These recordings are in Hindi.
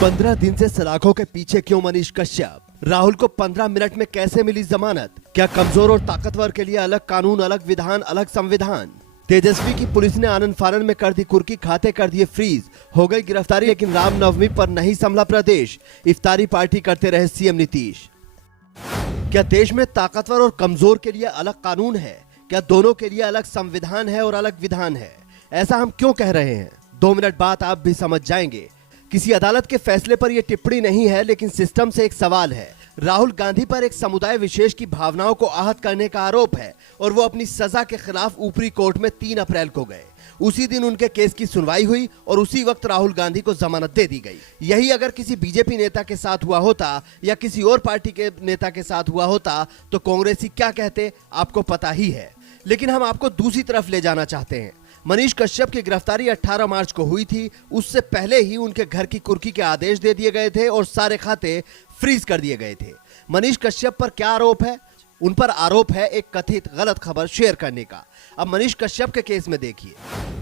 15 दिन से सलाखों के पीछे क्यों मनीष कश्यप? राहुल को 15 मिनट में कैसे मिली जमानत? क्या कमजोर और ताकतवर के लिए अलग कानून, अलग विधान, अलग संविधान? तेजस्वी की पुलिस ने आनंद फानन में कर दी कुर्की, खाते कर दिए फ्रीज, हो गई गिरफ्तारी। लेकिन रामनवमी पर नहीं संभला प्रदेश, इफ्तारी पार्टी करते रहे सीएम नीतीश। क्या देश में ताकतवर और कमजोर के लिए अलग कानून है? क्या दोनों के लिए अलग संविधान है और अलग विधान है? ऐसा हम क्यों कह रहे हैं? 2 मिनट बाद आप भी समझ जाएंगे। किसी अदालत के फैसले पर यह टिप्पणी नहीं है, लेकिन सिस्टम से एक सवाल है। राहुल गांधी पर एक समुदाय विशेष की भावनाओं को आहत करने का आरोप है और वो अपनी सजा के खिलाफ ऊपरी कोर्ट में 3 अप्रैल को गए। उसी दिन उनके केस की सुनवाई हुई और उसी वक्त राहुल गांधी को जमानत दे दी गई। यही अगर किसी बीजेपी नेता के साथ हुआ होता या किसी और पार्टी के नेता के साथ हुआ होता तो कांग्रेसी क्या कहते, आपको पता ही है। लेकिन हम आपको दूसरी तरफ ले जाना चाहते हैं। मनीष कश्यप की गिरफ्तारी 18 मार्च को हुई थी। उससे पहले ही उनके घर की कुर्की के आदेश दे दिए गए थे और सारे खाते फ्रीज कर दिए गए थे। मनीष कश्यप पर क्या आरोप है? उन पर आरोप है एक कथित गलत खबर शेयर करने का। अब मनीष कश्यप के केस में देखिए,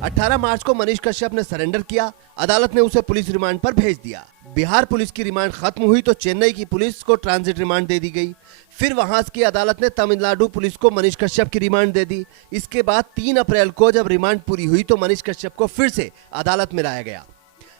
18 मार्च को मनीष कश्यप ने सरेंडर किया। अदालत ने उसे पुलिस रिमांड पर भेज दिया। बिहार पुलिस की रिमांड खत्म हुई तो चेन्नई की पुलिस को ट्रांजिट रिमांड दे दी गई। फिर वहां की अदालत ने तमिलनाडु पुलिस को मनीष कश्यप की रिमांड दे दी। इसके बाद 3 अप्रैल को जब रिमांड पूरी हुई तो मनीष कश्यप को फिर से अदालत में लाया गया।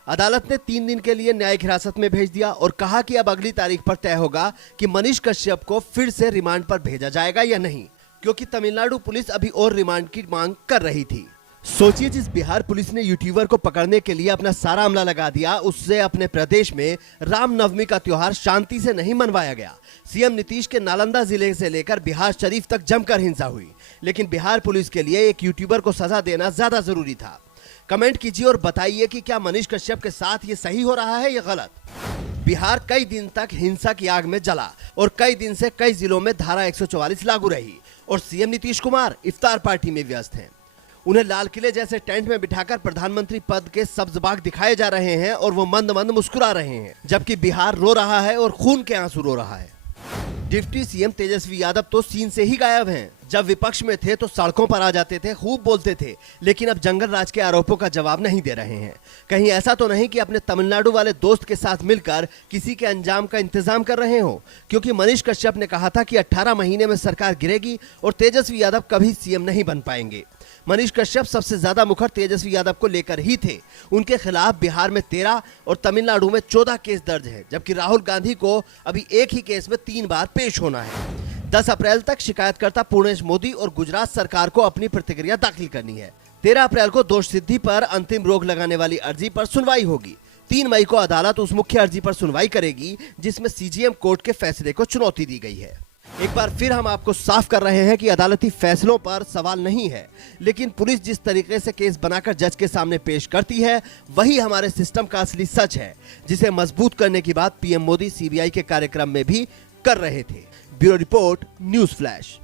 अदालत ने 3 दिन के लिए न्यायिक हिरासत में भेज दिया और कहा कि अब अगली तारीख पर तय होगा कि मनीष कश्यप को फिर से रिमांड पर भेजा जाएगा या नहीं, क्योंकि तमिलनाडु पुलिस अभी और रिमांड की मांग कर रही थी। सोचिए, जिस बिहार पुलिस ने यूट्यूबर को पकड़ने के लिए अपना सारा अमला लगा दिया, उससे अपने प्रदेश में रामनवमी का त्योहार शांति से नहीं मनवाया गया। सीएम नीतीश के नालंदा जिले से लेकर बिहार शरीफ तक जमकर हिंसा हुई। लेकिन बिहार पुलिस के लिए एक यूट्यूबर को सजा देना ज्यादा जरूरी था। कमेंट कीजिए और बताइए कि क्या मनीष कश्यप के साथ ये सही हो रहा है या गलत। बिहार कई दिन तक हिंसा की आग में जला और कई दिन से कई जिलों में धारा 144 लागू रही और सीएम नीतीश कुमार इफ्तार पार्टी में व्यस्त हैं। उन्हें लाल किले जैसे टेंट में बिठाकर प्रधानमंत्री पद के सब्ज बाग दिखाए जा रहे हैं और वो मंद मंद मुस्कुरा रहे हैं, जबकि बिहार रो रहा है और खून के आंसू रो रहा है। डिप्टी सीएम तेजस्वी यादव तो सीन से ही गायब हैं। जब विपक्ष में थे तो सड़कों पर आ जाते थे, खूब बोलते थे, लेकिन अब जंगल राज के आरोपों का जवाब नहीं दे रहे हैं। कहीं ऐसा तो नहीं कि अपने तमिलनाडु वाले दोस्त के साथ मिलकर किसी के अंजाम का इंतजाम कर रहे हो? क्योंकि मनीष कश्यप ने कहा था कि 18 महीने में सरकार गिरेगी और तेजस्वी यादव कभी सीएम नहीं बन पाएंगे। मनीष कश्यप सबसे ज्यादा मुखर तेजस्वी यादव को लेकर ही थे। उनके खिलाफ बिहार में 13 और तमिलनाडु में 14 केस दर्ज है, जबकि राहुल गांधी को अभी एक ही केस में 3 बार पेश होना है। 10 अप्रैल तक शिकायतकर्ता पूर्णेश मोदी और गुजरात सरकार को अपनी प्रतिक्रिया दाखिल करनी है। 13 अप्रैल को दोष सिद्धि पर अंतिम रोक लगाने वाली अर्जी पर सुनवाई होगी। 3 मई को अदालत उस मुख्य अर्जी पर सुनवाई करेगी जिसमें सीजेएम कोर्ट के फैसले को चुनौती दी गई है। एक बार फिर हम आपको साफ कर रहे हैं कि अदालती फैसलों पर सवाल नहीं है, लेकिन पुलिस जिस तरीके से केस बनाकर जज के सामने पेश करती है वही हमारे सिस्टम का असली सच है, जिसे मजबूत करने की बात पीएम मोदी सीबीआई के कार्यक्रम में भी कर रहे थे। Bureau report, news flash.